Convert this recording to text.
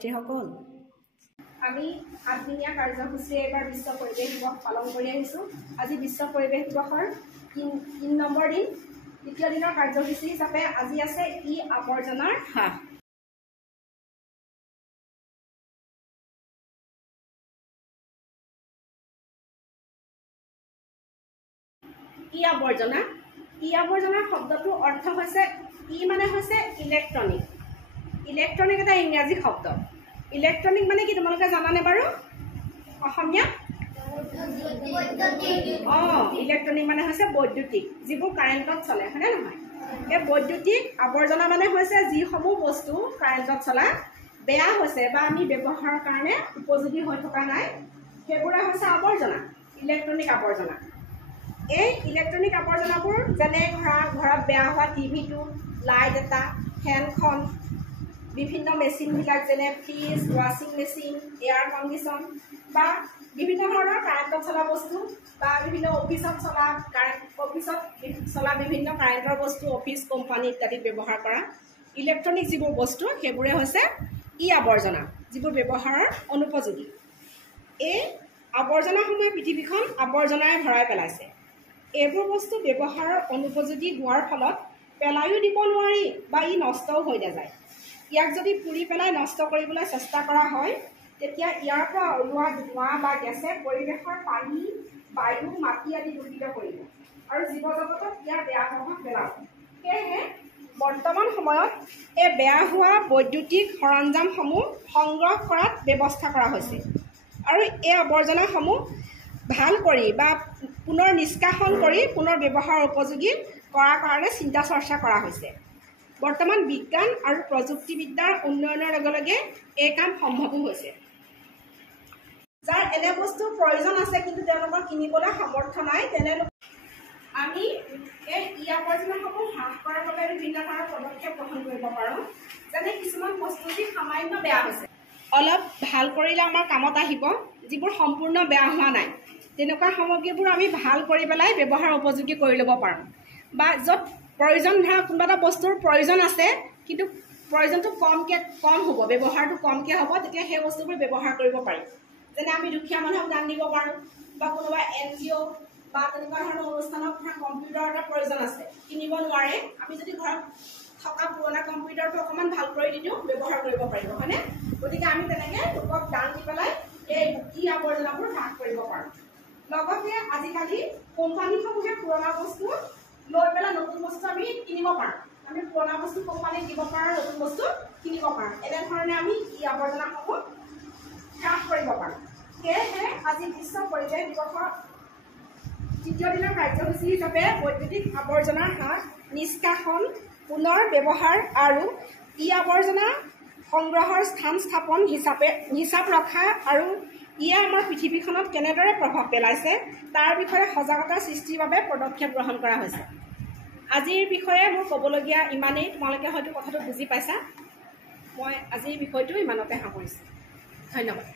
ছাত্ৰীসকল, আমি 8 দিনীয়া কাৰ্যসূচীৰে এইবাৰ বিশ্ব পৰিৱেশ দিৱস পালন কৰি আহিছোঁ। আজি বিশ্ব পৰিৱেশ দিৱসৰ 3 নম্বৰ দিন, দ্বিতীয় দিনৰ কাৰ্যসূচী হিচাপে আজি আছে ই আৱৰ্জনাৰ হ্ৰাস। ই আৱৰ্জনাৰ শব্দটোৰ অৰ্থ হৈছে মানে হৈছে ইলেক্ট্ৰনিক। ইলেক্ট্ৰনিক এটা ইংৰাজী শব্দ। ইলেক্ট্ৰনিক মানে কি তোমালোকে জানানে বাৰু? অসমীয়া ইলেক্ট্ৰনিক মানে হৈছে বৈদ্যুতিক, যিবোৰ কাৰেণ্টত চলে, হয়নে নহয়? এই বৈদ্যুতিক আৱৰ্জনা মানে হৈছে যিসমূহ বস্তু কাৰেণ্টত চলা বেয়া হৈছে বা আমি ব্যৱহাৰৰ কাৰণে উপযোগী হৈ থকা নাই, সেইবোৰে হৈছে আৱৰ্জনা, ইলেক্ট্ৰনিক আৱৰ্জনা। এই ইলেক্ট্ৰনিক আৱৰ্জনাবোৰ যেনে ঘৰত বেয়া হোৱা টিভিটো, লাইট এটা, ফেনখন, বিভিন্ন মেচিনবিলাক যেনে ফ্ৰিজ, ৱাশ্বিং মেচিন, এয়াৰ কণ্ডিশ্যন বা বিভিন্ন ধৰণৰ কাৰেণ্টত চলা বস্তু বা বিভিন্ন অফিচত চলা বিভিন্ন কাৰেণ্টৰ বস্তু, অফিচ কোম্পানী ইত্যাদিত ব্যৱহাৰ কৰা ইলেক্ট্ৰনিক যিবোৰ বস্তু, সেইবোৰে হৈছে ই আৱৰ্জনা, যিবোৰ ব্যৱহাৰৰ অনুপযোগী। এই আৱৰ্জনাসমূহে পৃথিৱীখন আৱৰ্জনাৰে ভৰাই পেলাইছে। এইবোৰ বস্তু ব্যৱহাৰৰ অনুপযোগী হোৱাৰ ফলত পেলাইও দিব নোৱাৰি বা ই নষ্টও হৈ নাযায়। ইয়াক যদি পুৰি পেলাই নষ্ট কৰিবলৈ চেষ্টা কৰা হয়, তেতিয়া ইয়াৰ পৰা ওলোৱা ধোঁৱা বা গেছে পৰিৱেশৰ পানী, বায়ু, মাটি আদি দূষিত কৰিব আৰু জীৱ জগতত ইয়াৰ বেয়া প্ৰভাৱ পেলাব। সেয়েহে বৰ্তমান সময়ত এই বেয়া হোৱা বৈদ্যুতিক সৰঞ্জামসমূহ সংগ্ৰহ কৰাত ব্যৱস্থা কৰা হৈছে আৰু এই আৱৰ্জনাসমূহ ভাল কৰি বা পুনৰ নিষ্কাশন কৰি পুনৰ ব্যৱহাৰ উপযোগী কৰাৰ কাৰণে চিন্তা চৰ্চা কৰা হৈছে। বৰ্তমান বিজ্ঞান আৰু প্ৰযুক্তিবিদ্যাৰ উন্নয়নৰ লগে লগে এই কাম সম্ভৱো হৈছে। যাৰ এনে বস্তুৰ প্ৰয়োজন আছে কিন্তু তেওঁলোকৰ কিনিবলৈ সামৰ্থ্য নাই, তেনেলোকে আমি এই ই আৱৰ্জনাসমূহ হ্ৰাস কৰাৰ বাবে বিভিন্ন ধৰণৰ পদক্ষেপ গ্ৰহণ কৰিব পাৰোঁ। যেনে কিছুমান বস্তু যি সামান্য বেয়া হৈছে, অলপ ভাল কৰিলে আমাৰ কামত আহিব, যিবোৰ সম্পূৰ্ণ বেয়া হোৱা নাই, তেনেকুৱা সামগ্ৰীবোৰ আমি ভাল কৰি পেলাই ব্যৱহাৰ উপযোগী কৰি ল'ব পাৰোঁ। বা য'ত প্ৰয়োজন, ধৰা কোনোবা এটা বস্তুৰ প্ৰয়োজন আছে কিন্তু প্ৰয়োজনটো কম হ'ব, ব্যৱহাৰটো কমকৈ হ'ব, তেতিয়া সেই বস্তুবোৰ ব্যৱহাৰ কৰিব পাৰি। যেনে আমি দুখীয়া মানুহক দান দিব পাৰোঁ বা কোনোবা NGO বা তেনেকুৱা ধৰণৰ অনুষ্ঠানত ধৰা কম্পিউটাৰ এটা প্ৰয়োজন আছে, কিনিব নোৱাৰে, আমি যদি ঘৰত থকা পুৰণা কম্পিউটাৰটো অকণমান ভাল কৰি দি দিওঁ, ব্যৱহাৰ কৰিব পাৰিব, হয়নে? গতিকে আমি তেনেকৈ লোকক দান দি পেলাই এই ই আৱৰ্জনাবোৰ হ্ৰাস কৰিব পাৰোঁ। লগতে আজিকালি কোম্পানীসমূহে পুৰণা বস্তু লৈ পেলাই নতুন বস্তু আমি কিনিব পাৰোঁ। আমি পুৰণা বস্তু কোম্পানীক দিব পাৰোঁ, নতুন বস্তু কিনিব পাৰোঁ। এনেধৰণে আমি ই আৱৰ্জনাসমূহ হ্ৰাস কৰিব পাৰোঁ। সেয়েহে আজি বিশ্ব পৰিৱেশ দিৱসৰ 3য় দিনৰ কাৰ্যসূচী হিচাপে বৈদ্যুতিক আৱৰ্জনাৰ হ্ৰাস, নিষ্কাশন, পুনৰ ব্যৱহাৰ আৰু ই আৱৰ্জনা সংগ্ৰহৰ স্থান স্থাপন হিচাপ ৰখা আৰু ইয়ে আমাৰ পৃথিৱীখনত কেনেদৰে প্ৰভাৱ পেলাইছে তাৰ বিষয়ে সজাগতা সৃষ্টিৰ বাবে পদক্ষেপ গ্ৰহণ কৰা হৈছে। আজিৰ বিষয়ে মোৰ ক'বলগীয়া ইমানেই। তোমালোকে হয়তো কথাটো বুজি পাইছা। মই আজিৰ বিষয়টো ইমানতে সামৰিছোঁ। ধন্যবাদ।